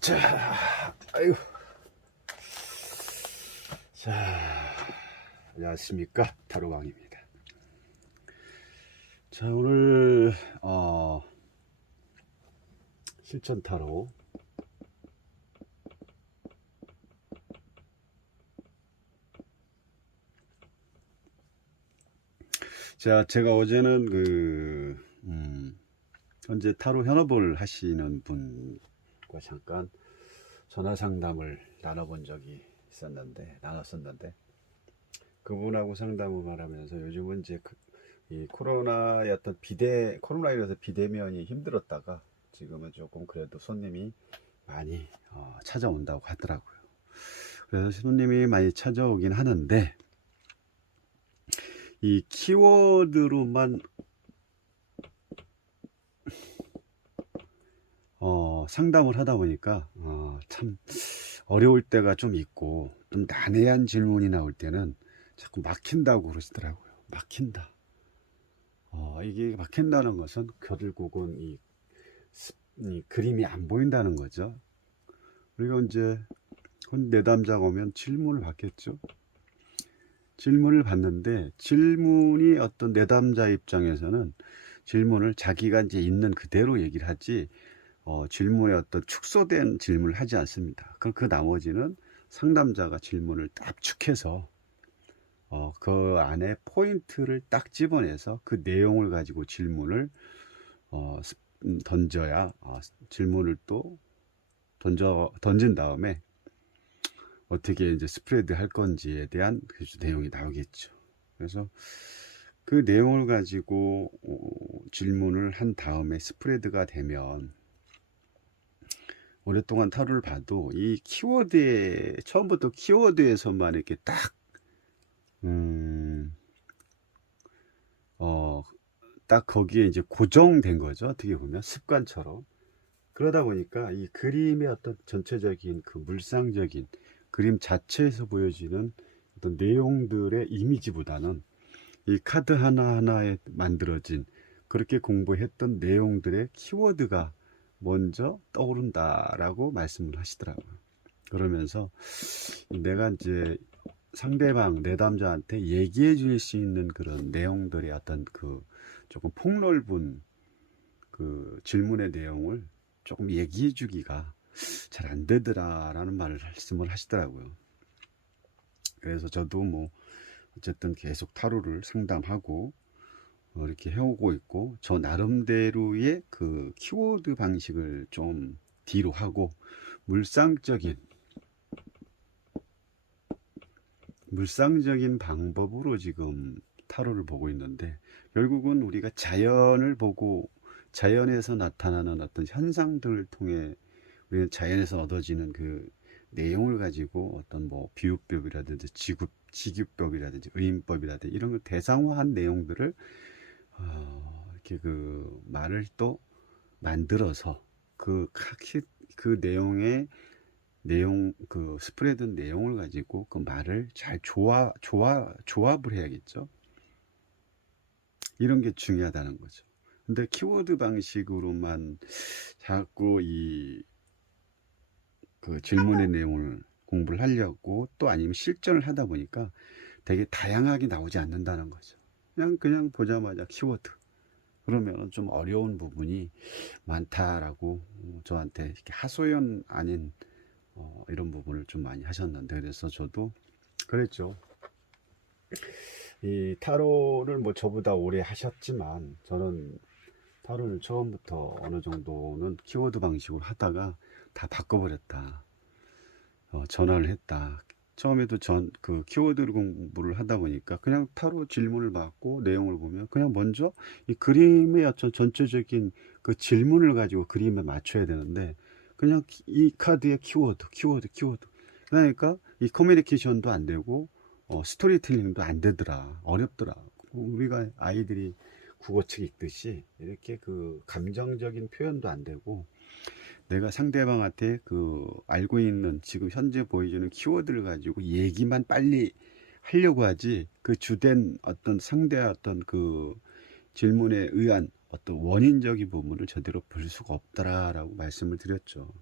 자, 아유, 자, 안녕하십니까, 타로왕입니다. 자, 오늘 실천 타로 자, 제가 어제는 현재 타로 현업을 하시는 분과 잠깐 전화 상담을 나눠본 적이 나눴었는데, 그분하고 상담을 하면서 요즘은 이제 이 코로나의 어떤 코로나이라서 비대면이 힘들었다가 지금은 조금 그래도 손님이 많이 찾아온다고 하더라고요. 그래서 손님이 많이 찾아오긴 하는데, 이 키워드로만 상담을 하다 보니까 참 어려울 때가 좀 있고, 좀 난해한 질문이 나올 때는 자꾸 막힌다고 그러시더라고요. 막힌다. 이게 막힌다는 것은 결국은 이 그림이 안 보인다는 거죠. 그리고 이제 내담자가 오면 질문을 받겠죠. 질문을 받는데, 질문이 어떤 내담자 입장에서는 질문을 자기가 이제 있는 그대로 얘기를 하지, 질문에 어떤 축소된 질문을 하지 않습니다. 그럼 그 나머지는 상담자가 질문을 압축해서 그 안에 포인트를 딱 집어내서 그 내용을 가지고 질문을 던져야 질문을 또 던진 다음에 어떻게 이제 스프레드 할 건지에 대한 그 내용이 나오겠죠. 그래서 그 내용을 가지고 질문을 한 다음에 스프레드가 되면, 오랫동안 타로를 봐도 이 키워드에 처음부터 키워드에서만 이렇게 딱 딱 거기에 이제 고정된 거죠. 어떻게 보면 습관처럼. 그러다 보니까 이 그림의 어떤 전체적인 그 물상적인 그림 자체에서 보여지는 어떤 내용들의 이미지보다는 이 카드 하나하나에 만들어진, 그렇게 공부했던 내용들의 키워드가 먼저 떠오른다라고 말씀을 하시더라고요. 그러면서 내가 이제 상대방 내담자한테 얘기해 줄 수 있는 그런 내용들의 어떤 그 조금 폭넓은 그 질문의 내용을 조금 얘기해 주기가 잘 안 되더라라는 말씀을 하시더라고요. 그래서 저도 뭐 어쨌든 계속 타로를 상담하고 이렇게 해오고 있고, 저 나름대로의 그 키워드 방식을 좀 뒤로 하고 물상적인 방법으로 지금 타로를 보고 있는데, 결국은 우리가 자연을 보고 자연에서 나타나는 어떤 현상들을 통해 우리는 자연에서 얻어지는 그 내용을 가지고 어떤 뭐 비유법이라든지 직유법이라든지 의인법이라든지 이런 걸 대상화한 내용들을 이렇게 그 말을 또 만들어서 그 그 스프레드 내용을 가지고 그 말을 잘 조합을 해야겠죠. 이런 게 중요하다는 거죠. 근데 키워드 방식으로만 자꾸 그 질문의 내용을 공부를 하려고, 또 아니면 실전을 하다 보니까 되게 다양하게 나오지 않는다는 거죠. 그냥 보자마자 키워드. 그러면 좀 어려운 부분이 많다라고 저한테 이렇게 하소연 아닌 이런 부분을 좀 많이 하셨는데, 그래서 저도 그랬죠. 이 타로를 뭐 저보다 오래 하셨지만, 저는 타로를 처음부터 어느 정도는 키워드 방식으로 하다가 다 바꿔버렸다. 전환을 했다. 처음에도 그 키워드 공부를 하다 보니까 그냥 타로 질문을 받고 내용을 보면 그냥 먼저 이 그림의 어떤 전체적인 그 질문을 가지고 그림에 맞춰야 되는데, 그냥 이 카드의 키워드. 그러니까 이 커뮤니케이션도 안 되고 스토리텔링도 안 되더라. 어렵더라. 우리가 아이들이 국어책 읽듯이 이렇게 그 감정적인 표현도 안 되고, 내가 상대방한테 그 알고 있는 지금 현재 보여주는 키워드를 가지고 얘기만 빨리 하려고 하지, 그 주된 어떤 상대의 어떤 그 질문에 의한 어떤 원인적인 부분을 제대로 볼 수가 없더라라고 말씀을 드렸죠.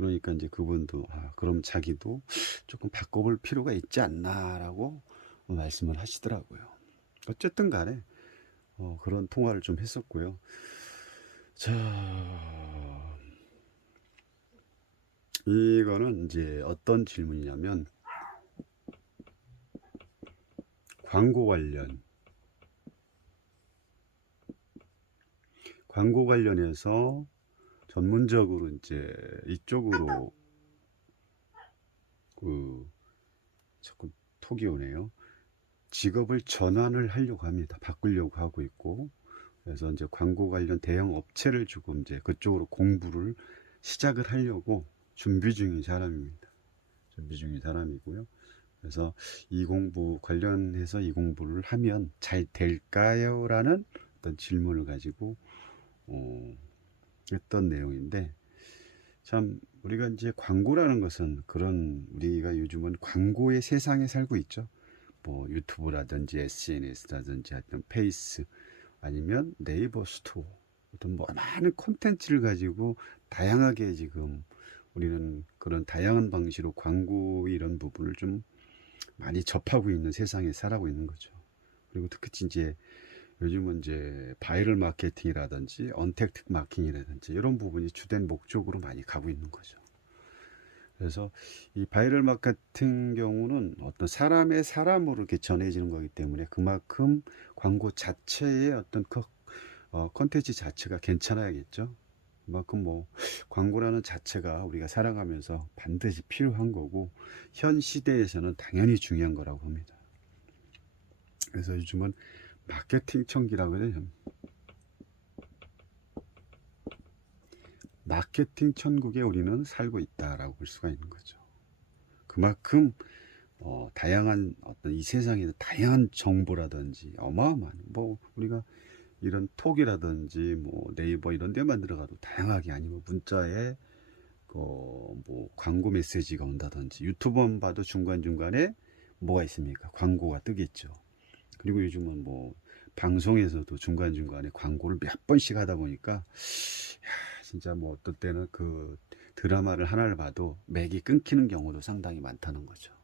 그러니까 이제 그분도 그럼 자기도 조금 바꿔볼 필요가 있지 않나라고 말씀을 하시더라고요. 어쨌든 간에 그런 통화를 좀 했었고요. 자, 이거는 이제 어떤 질문이냐면 광고 관련해서 전문적으로 이제 이쪽으로 자꾸 톡이 오네요. 직업을 전환을 하려고 합니다. 바꾸려고 하고 있고, 그래서 이제 광고 관련 대형 업체를 조금 이제 그쪽으로 공부를 시작을 하려고 준비 중인 사람입니다. 준비 중인 사람이고요. 그래서 이 공부 관련해서 이 공부를 하면 잘 될까요? 라는 어떤 질문을 가지고 했던 내용인데, 참 우리가 이제 광고라는 것은 그런, 우리가 요즘은 광고의 세상에 살고 있죠. 뭐 유튜브라든지 SNS라든지 하여튼 페이스 아니면 네이버 스토어, 어떤 뭐 많은 콘텐츠를 가지고 다양하게 지금 우리는 그런 다양한 방식으로 광고 이런 부분을 좀 많이 접하고 있는 세상에 살아가고 있는 거죠. 그리고 특히 이제 요즘은 이제 바이럴 마케팅이라든지 언택트 마케팅이라든지 이런 부분이 주된 목적으로 많이 가고 있는 거죠. 그래서 이 바이럴 마케팅 경우는 어떤 사람의 사람으로 이렇게 전해지는 거기 때문에 그만큼 광고 자체의 어떤 컨텐츠 자체가 괜찮아야겠죠. 그만큼 뭐 광고라는 자체가 우리가 살아가면서 반드시 필요한 거고 현 시대에서는 당연히 중요한 거라고 봅니다. 그래서 요즘은 마케팅 천기라고 해요. 마케팅 천국에 우리는 살고 있다라고 볼 수가 있는 거죠. 그만큼 다양한 어떤 이 세상에서 다양한 정보라든지 어마어마한 뭐 우리가 이런 톡이라든지 뭐 네이버 이런 데만 들어가도 다양하게, 아니면 문자에 뭐 광고 메시지가 온다든지 유튜브만 봐도 중간중간에 뭐가 있습니까? 광고가 뜨겠죠. 그리고 요즘은 뭐 방송에서도 중간중간에 광고를 몇 번씩 하다 보니까 야, 진짜 뭐 어떤 때는 그 드라마를 하나를 봐도 맥이 끊기는 경우도 상당히 많다는 거죠.